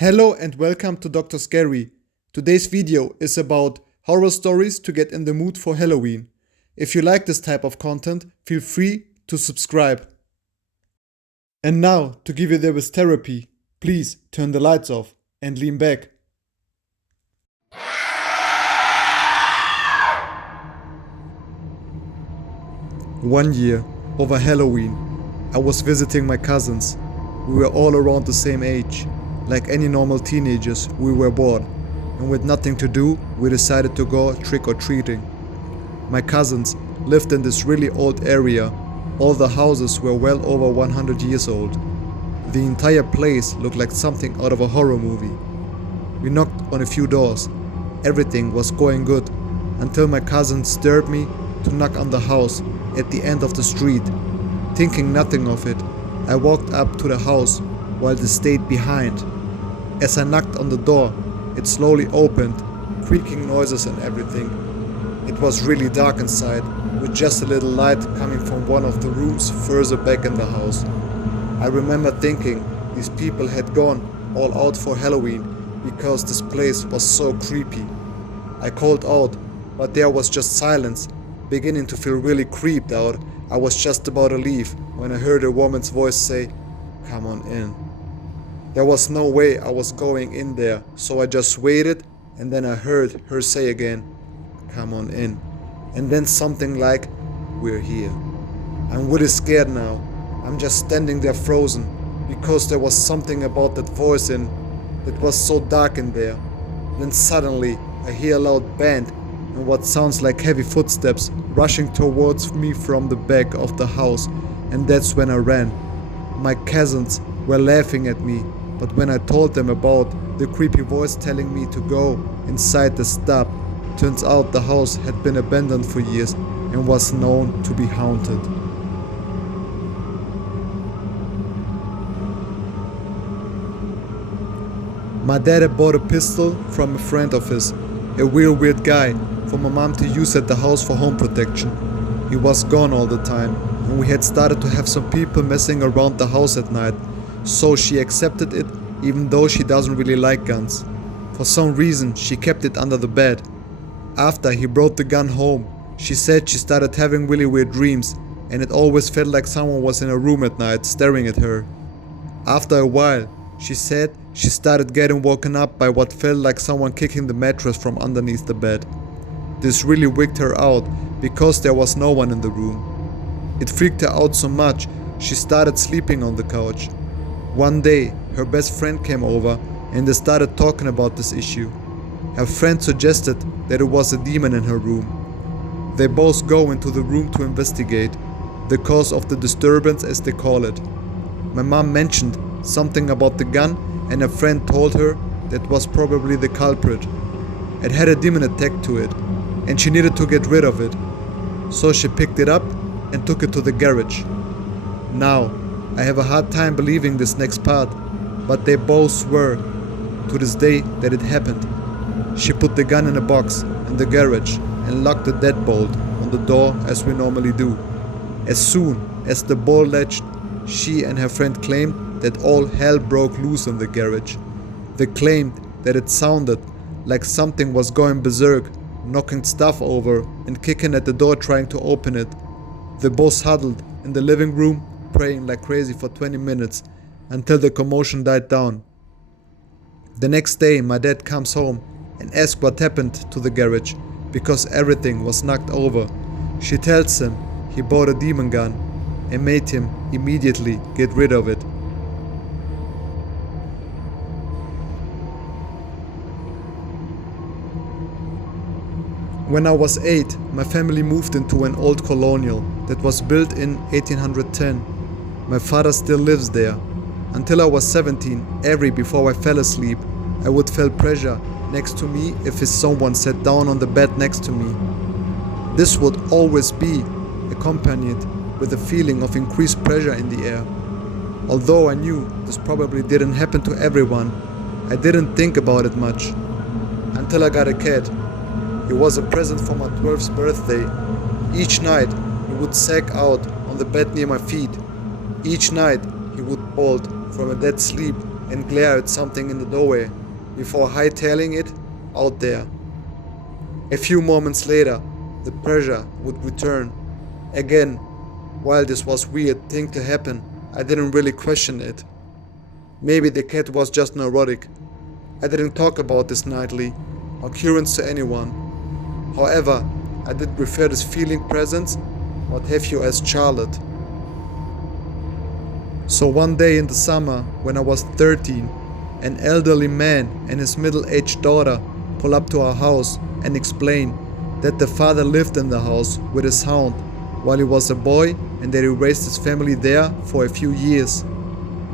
Hello and welcome to Dr. Scary. Today's video is about horror stories to get in the mood for Halloween. If you like this type of content, feel free to subscribe. And now, to give you this therapy, please turn the lights off and lean back. One year, over Halloween, I was visiting my cousins. We were all around the same age. Like any normal teenagers, we were bored, and with nothing to do, we decided to go trick-or-treating. My cousins lived in this really old area. All the houses were well over 100 years old. The entire place looked like something out of a horror movie. We knocked on a few doors. Everything was going good, until my cousins dared me to knock on the house at the end of the street. Thinking nothing of it, I walked up to the house while they stayed behind. As I knocked on the door, it slowly opened, creaking noises and everything. It was really dark inside, with just a little light coming from one of the rooms further back in the house. I remember thinking these people had gone all out for Halloween because this place was so creepy. I called out, but there was just silence. Beginning to feel really creeped out, I was just about to leave when I heard a woman's voice say, "Come on in." There was no way I was going in there, so I just waited, and then I heard her say again, "Come on in." And then something like, "We're here." I'm really scared now. I'm just standing there frozen, because there was something about that voice and it was so dark in there. Then suddenly I hear a loud bang and what sounds like heavy footsteps rushing towards me from the back of the house, and that's when I ran. My cousins were laughing at me, but when I told them about the creepy voice telling me to go inside the stub, turns out the house had been abandoned for years and was known to be haunted. My dad had bought a pistol from a friend of his, a real weird guy, for my mom to use at the house for home protection. He was gone all the time, and we had started to have some people messing around the house at night, so she accepted it even though she doesn't really like guns. For some reason, she kept it under the bed. After he brought the gun home, she said she started having really weird dreams, and it always felt like someone was in her room at night staring at her. After a while, she said she started getting woken up by what felt like someone kicking the mattress from underneath the bed. This really wigged her out because there was no one in the room. It freaked her out so much she started sleeping on the couch. One day, her best friend came over and they started talking about this issue. Her friend suggested that it was a demon in her room. They both go into the room to investigate the cause of the disturbance, as they call it. My mom mentioned something about the gun, and her friend told her that was probably the culprit. It had a demon attack to it, and she needed to get rid of it. So she picked it up and took it to the garage. Now, I have a hard time believing this next part, but they both swear to this day that it happened. She put the gun in a box in the garage and locked the deadbolt on the door as we normally do. As soon as the bolt latched, she and her friend claimed that all hell broke loose in the garage. They claimed that it sounded like something was going berserk, knocking stuff over and kicking at the door trying to open it. They both huddled in the living room, praying like crazy for 20 minutes until the commotion died down. The next day, my dad comes home and asks what happened to the garage because everything was knocked over. She tells him he bought a demon gun and made him immediately get rid of it. When I was 8, my family moved into an old colonial that was built in 1810. My father still lives there. Until I was 17, before I fell asleep, I would feel pressure next to me if someone sat down on the bed next to me. This would always be accompanied with a feeling of increased pressure in the air. Although I knew this probably didn't happen to everyone, I didn't think about it much. Until I got a cat. He was a present for my 12th birthday. Each night, he would sag out on the bed near my feet. Each night, he would bolt from a dead sleep and glare at something in the doorway before hightailing it out there. A few moments later, the pressure would return. Again, while this was a weird thing to happen, I didn't really question it. Maybe the cat was just neurotic. I didn't talk about this nightly occurrence to anyone. However, I did prefer this feeling presence, what have you, as Charlotte. So one day in the summer, when I was 13, an elderly man and his middle-aged daughter pull up to our house and explain that the father lived in the house with his hound while he was a boy and that he raised his family there for a few years.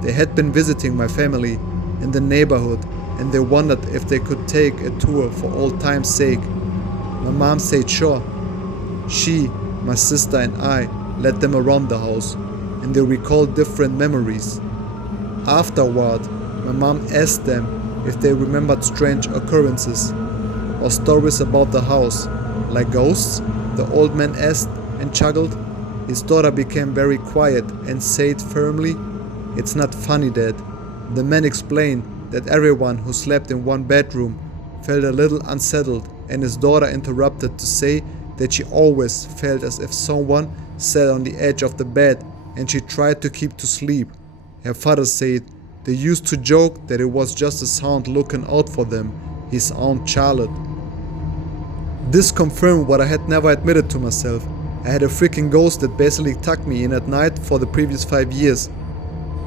They had been visiting my family in the neighborhood and they wondered if they could take a tour for old time's sake. My mom said sure. She, my sister and I led them around the house and they recalled different memories. Afterward, my mom asked them if they remembered strange occurrences or stories about the house, like ghosts. The old man asked and chuckled. His daughter became very quiet and said firmly, "It's not funny, Dad." The man explained that everyone who slept in one bedroom felt a little unsettled, and his daughter interrupted to say that she always felt as if someone sat on the edge of the bed and she tried to keep to sleep. Her father said they used to joke that it was just a sound looking out for them, his Aunt Charlotte. This confirmed what I had never admitted to myself. I had a freaking ghost that basically tucked me in at night for the previous 5 years.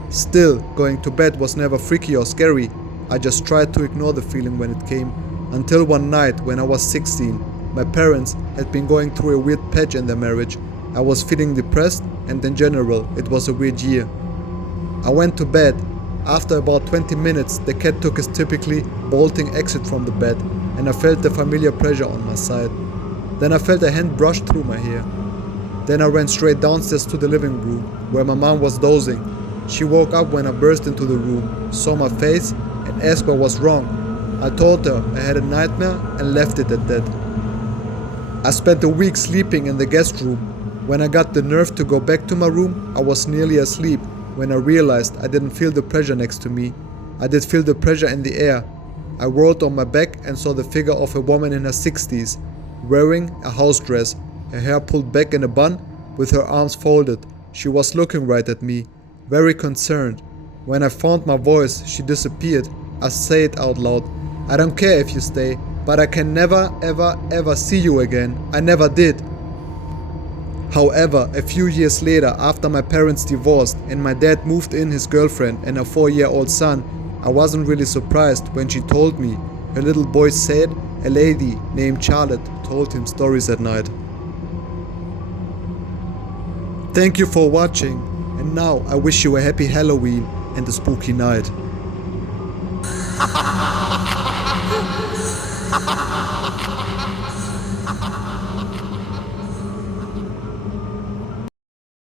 Still, going to bed was never freaky or scary. I just tried to ignore the feeling when it came. Until one night when I was 16, my parents had been going through a weird patch in their marriage. I was feeling depressed and in general it was a weird year. I went to bed. After about 20 minutes the cat took his typically bolting exit from the bed and I felt the familiar pressure on my side. Then I felt a hand brush through my hair. Then I ran straight downstairs to the living room where my mom was dozing. She woke up when I burst into the room, saw my face and asked what was wrong. I told her I had a nightmare and left it at that. I spent a week sleeping in the guest room. When I got the nerve to go back to my room, I was nearly asleep when I realized I didn't feel the pressure next to me. I did feel the pressure in the air. I rolled on my back and saw the figure of a woman in her 60s, wearing a house dress, her hair pulled back in a bun, with her arms folded. She was looking right at me, very concerned. When I found my voice, she disappeared. I said out loud, "I don't care if you stay, but I can never ever see you again. I never did." However, a few years later, after my parents divorced and my dad moved in his girlfriend and a 4-year-old son, I wasn't really surprised when she told me her little boy said a lady named Charlotte told him stories at night. Thank you for watching, and now I wish you a happy Halloween and a spooky night.